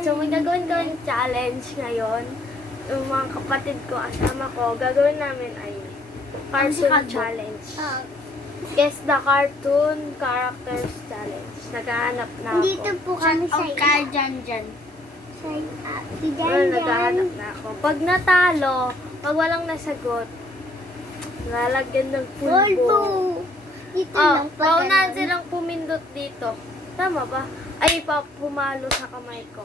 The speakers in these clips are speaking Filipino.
So may gagawin ko yung challenge ngayon. Yung mga kapatid ko, asama ko, gagawin namin ay cartoon challenge. Guess the cartoon characters challenge. Naghahanap na ako. Dito po kami sa Dyan. Naghahanap na ako. Pag natalo, pag walang nasagot, lalagyan ng pulbo. Dito lang pa. Paunahan silang pumindot dito. Tama ba? Ay, pumalo sa kamay ko.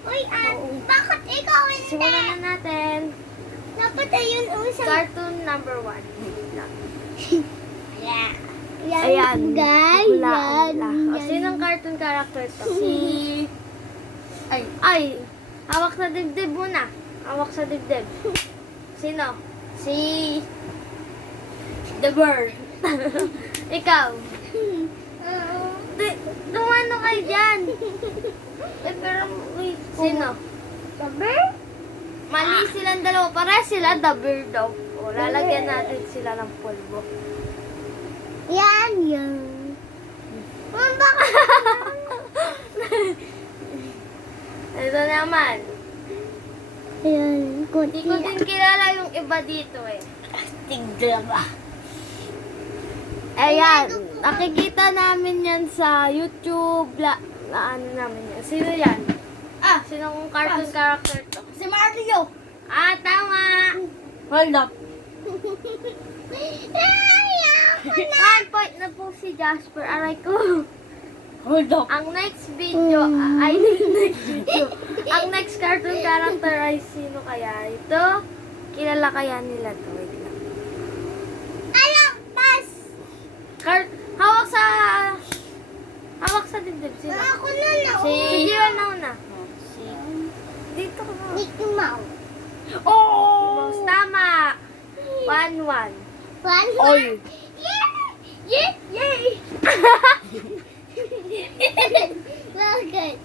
Uy, bakit ikaw hindi? Simulan na natin. Dapat ayun usang. Cartoon number 1. Yan, Ayan. guys. Hulaan Yan. nila. O, sinong cartoon character to? Ay, hawak sa dibdib muna. Hawak sa dibdib. Sino? Si... The Bird. Ikaw. Dumano kayo dyan. Pero, uy, sino? The bird? Mali silang dalawa. Para sila the bird daw. O, lalagyan natin sila ng pulbo. Yan. Baka Ito naman. Ayan, Hindi ko din kilala yung iba dito eh. Tigdrama. Ayan. Nakikita namin yan sa YouTube. Ano namin yan. Sino yan? Sinong cartoon character to? Si Mario. Tama! Hold up. 1 point na po si Jasper. Aray ko. Hold up. Ang next video, ang next cartoon character ay sino kaya? Ito? Kilala kaya nila to? Wait lang. alam, pas. Hawak sa dibdib. Sino? Ako na lang. Sige, una. Dito ka na. Mickey Mouse. Oh! Tama! 1-1. Oy. Yay! Bakit?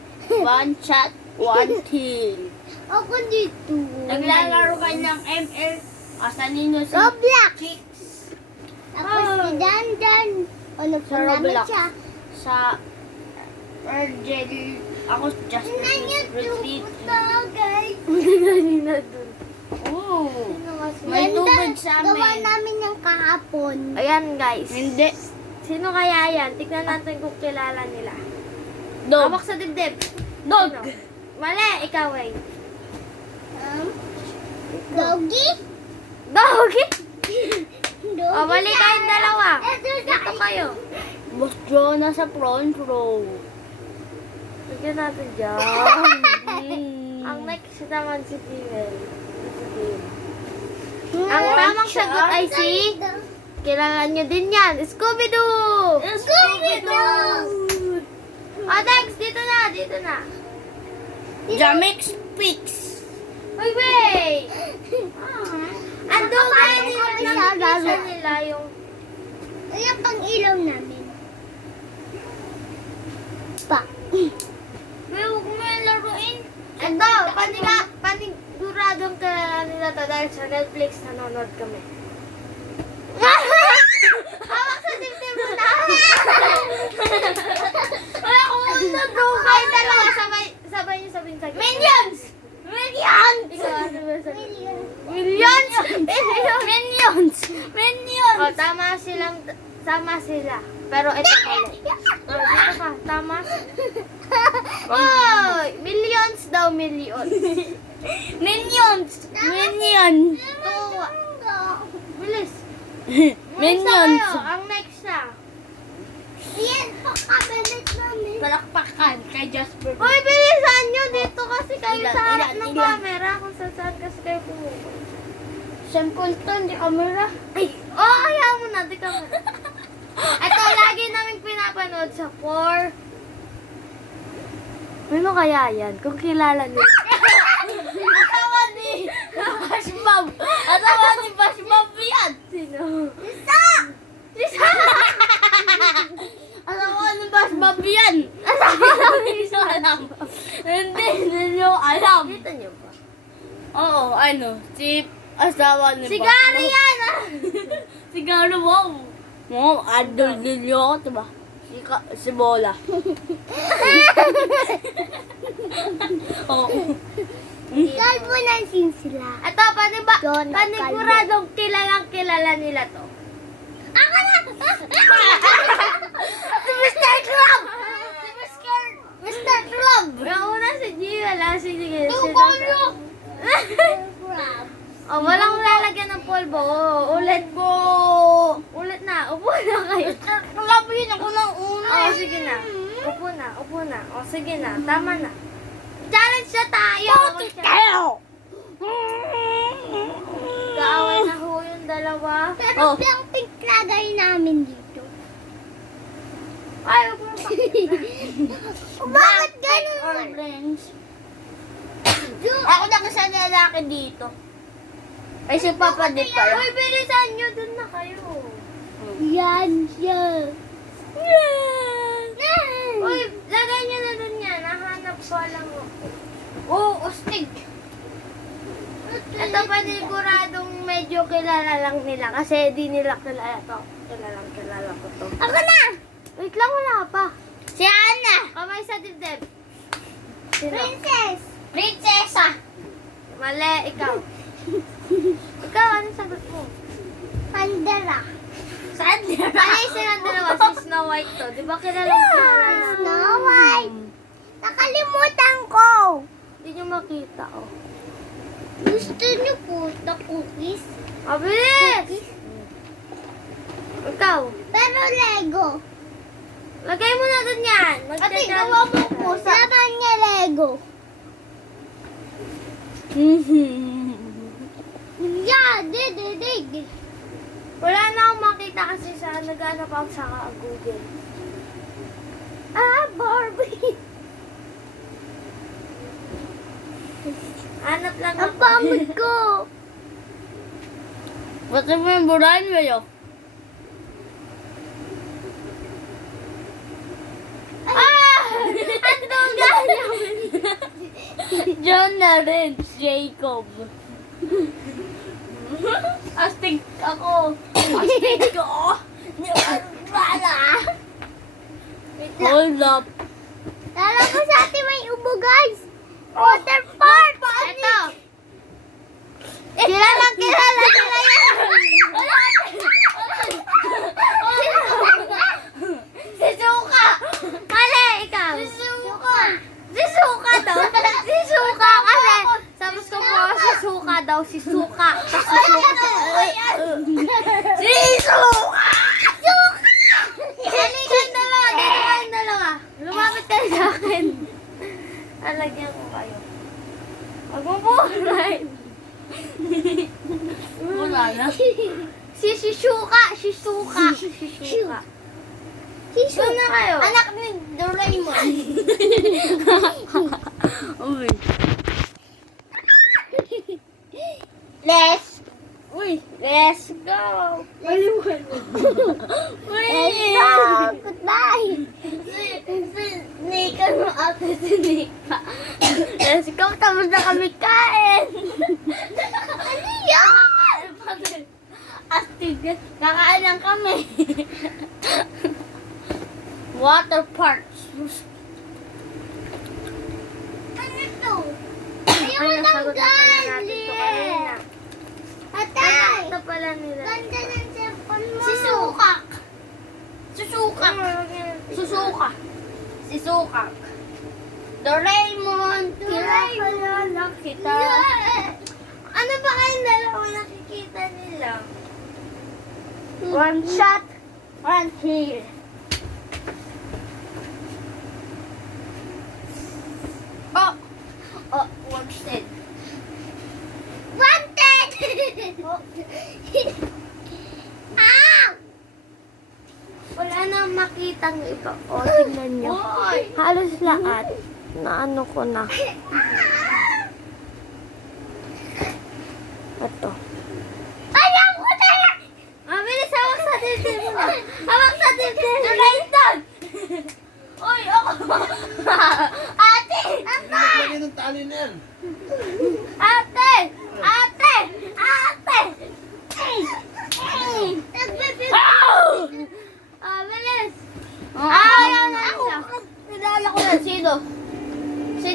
One shot, one kill. Ako dito. Naglalaro ka ng ML. Asanino si Roblox. Chicks Ako si Dandan. Ano po Sa namin Roblox. siya? sa Virgil. Ako just Tingnan niyo retreat. ito, guys. Kanina dun. Oh. Sino kasi? May Ganda. tubig sa amin. Gawa namin yung kahapon. Ayan guys. Hindi. Sino kaya yan? Tignan natin kung kilala nila. Dog. Hawak sa dibdib. Dog. Sino? Mali, ikaw ay. Doggy? Doggy! Doggy O, mali kayong dalawa. Ito Dito kayo. Boss Jonah sa front row. Tignan natin dyan. Ang next naman si Timel. Ang tamang sagot ay si... Kilala nyo din yan. Scooby-Doo! Scooby-Doo! Next! Dito na. Jamix Pix. Wait! Andun Kapatid nila kami sa nakikita lalo. nila yung... Ayan pang ilaw namin. Pa. May huwag mo yung laruin. Ito, paniguradong kilala nila to dahil sa Netflix nanonood kami. Hawak sa dibdib mo na! Wala ko muna drone. Ay, dalawa, sabay niyo sabihin sa Minions! Ikaw, ano ba sabihin? Minions! Oh, tama sila. Pero ito mali. Oh, dito ka, tama. Oh, millions daw, millions. Minion. Tuwa. Bilis. Minions. Kayo. Ang next na. Yan, pakabalit namin. Palakpakan kay Jasper. Hoy, bilisan nyo dito kasi kayo Ilan, sa harap ilan, ng ilan? camera. Kung saan kasi kayo pumupunta. Siyempre ito, hindi camera. Ay, ayaw mo na, di camera. Ito, lagi namin pinapanood sa 4. Ano kaya yan? Kung kilala nila. Asawa ni Bashbab. Asawa ni Bashbab yan. Sino? Isa! Asawa ni Bashbab yan. Hindi nyo alam. Hindi nyo alam. Kita nyo ba? Oo, ano. Si asawa ni Sigari yan, Sigaro, wow. Wow, adol ninyo ako, diba? Si Bola. Oo. Kalbo na sila. Ito, John, paniguradong kilala nila to. Ako na! Si Mr. Club! Mr. Club! Yung una si Gia, wala si Gia. Oh, walang lalagyan ng polvo. Oh, ulit po. Ulit na. Upo na kayo. Club yun ako ng una. Oh, sige na. Upo na. Upo na. Oh, sige na. Tama na. Challenge na tayo. Kaaway na ho yung dalawa. Pero Oh. yung pink lagay namin dito. Ay, upo na. Bakit ganun? Orange. Ako na kasi lalaki dito. Ay, si Papa di pala. Uy, bilisan nyo. Dun na kayo. Yan siya. Uy, lagay nyo na dun yan. Nahanap ko lang ako. Oh, ostig. Ito paniguradong medyo kilala lang nila kasi di nila kilala to. Kilala ko to. Ako na! Wait lang, wala pa. Si Ana. Kamay sa dibdib. Sino? Princess! Prinsesa. Mali, ikaw. Ikaw, ano sagot mo? Pandera. Saan niya? Mali silang dalawa, si Snow White to. Di ba kilala na? Snow White. Nakalimutan ko. Hindi nyo makita, oh. Gusto niyo po the cookies? Mabilis! Ikaw, Pero Lego. lagay mo na dun yan. Ate, gawa mo po sa laman niya Lego. Yeah, dig. Wala na akong makita kasi sa nag-ano pa ako sa Google. Barbie. Hanap lang Ang pamod ko. Ba't mo yung burahin mo yun? Andong gano'n! John na rin, Jacob. Astig ako. Astig ko. Wala. Hold up. Lala ko sa atin may ubo, guys. Water park. Ito! Kilala nila yan! Si Suka! Mali, ikaw! Si Suka! Si Suka daw! Si Suka kasi! Sabi ko po, si Suka daw, si Suka! Si Suka! Si Suka! Suka! Dali kayong dalawa! Dali kayong dalawa! Lumapit kayo sa akin! Alagyan ko kayo. Huwag mo po! Wala na. Si Suka! Si Suka! Si Suka! Doon na kayo! Anak ni Doraemon. Uy. Let's Let's go. Maliwan mo. go. Goodbye. Si Nika no ate si Nika. Let's go. Tapos na kami kain. Ano yan? Astig. Kakain lang kami. Water parks. Ano to? Ayaw mo tanggal. Atay. Ito pala nila. Ganda ng cellphone mo. Si Sukak. Susukak. Susuka. Si Sukak. Doraemon. Kilala kita. Ano ba kayong dalawa nakikita nila? One shot. One kill. Oh, one dead. Wanted! Ow! Wala na makitang iba. O, tignan nyo. Hoy! Halos lahat. Na ano ko na. Ito. Ayaw ko na yan! Mabilis, hawak sa dibdib mo. Hawak sa dibdib. Doraemon! Uy, ako! Ate! Lagyan ng tali na yan. Ate! Ate! Ate! Nagbibig. Mabilis. Ah, yan na ako! siya. Nilala ko na sino? Si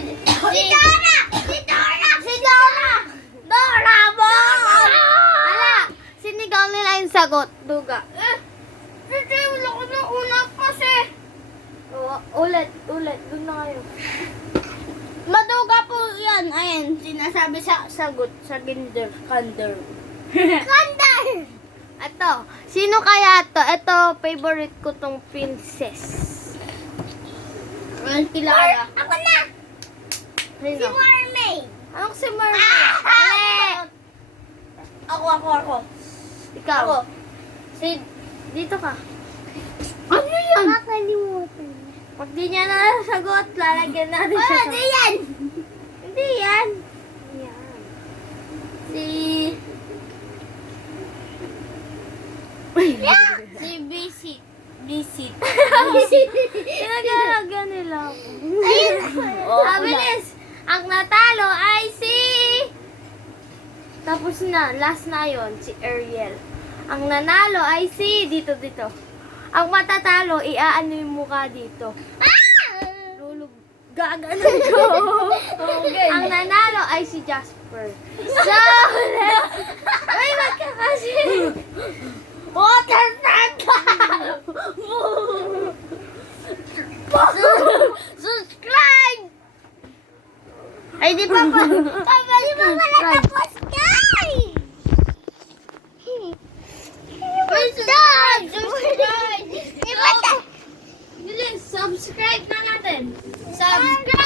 Dora! Si Dora! Si Dora! Dora mo! Ala, sinigaw nila yung sagot. Duga. Hindi, wala ko na una kasi. Ulit. Doon na kayo. Maduga po yan. Ayan, sinasabi sa sagot sa kinder. Kandar! Ito. Sino kaya to? Ito, favorite ko tong princess. Ang kilala. Ako na! Si Sino? Mermaid! Anong si Mermaid? Ako. Ikaw. Ako. Dito ka. Ano yan? Nakakalimutan. Pag di niya nasagot, lalagyan natin siya sa... Ano yan? Hindi yan. Yan. Si Bisit. Pinaglalagyan nila ako. Oh, Mabilis! Ang natalo ay si... Tapos na, last na yon si Ariel. Ang nanalo ay si... Dito. Ang matatalo, iaano yung mukha dito. Lulug. Gaganon ko. Okay. Ang nanalo ay si Jasper. So, let's... Ay, magkakasi. Water Subscribe! Ay, di pa pa. Di ba pala tapos, guys? Subscribe! Subscribe! Di ba Bilis, subscribe na natin. Subscribe!